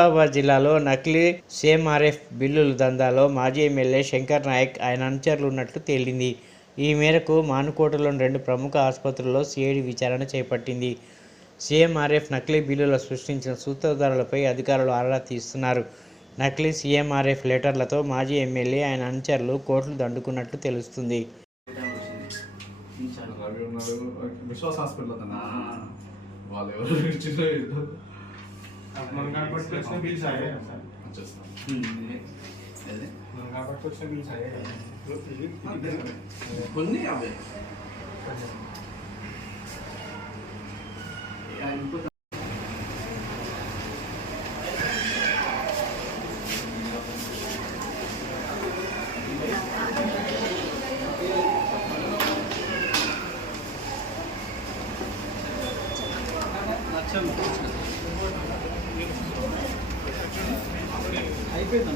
మహబూబాబాద్ జిల్లాలో నకిలీ సీఎంఆర్ఎఫ్ బిల్లుల దందాలో మాజీ ఎమ్మెల్యే శంకర్ నాయక్ ఆయన అనుచరులు ఉన్నట్లు తేలింది. ఈ మేరకు మానుకోటలోని 2 ప్రముఖ ఆసుపత్రుల్లో సిఐడి విచారణ చేపట్టింది. సీఎంఆర్ఎఫ్ నకిలీ బిల్లులు సృష్టించిన సూత్రధారులపై అధికారులు ఆరా తీస్తున్నారు. నకిలీ సీఎంఆర్ఎఫ్ లెటర్లతో మాజీ ఎమ్మెల్యే ఆయన అనుచరులు కోట్లు దండుకున్నట్లు తెలుస్తుంది. విశ్వాస హాస్పిటల్ వాళ్ళు కొన్ని అవే అయిపోయింది.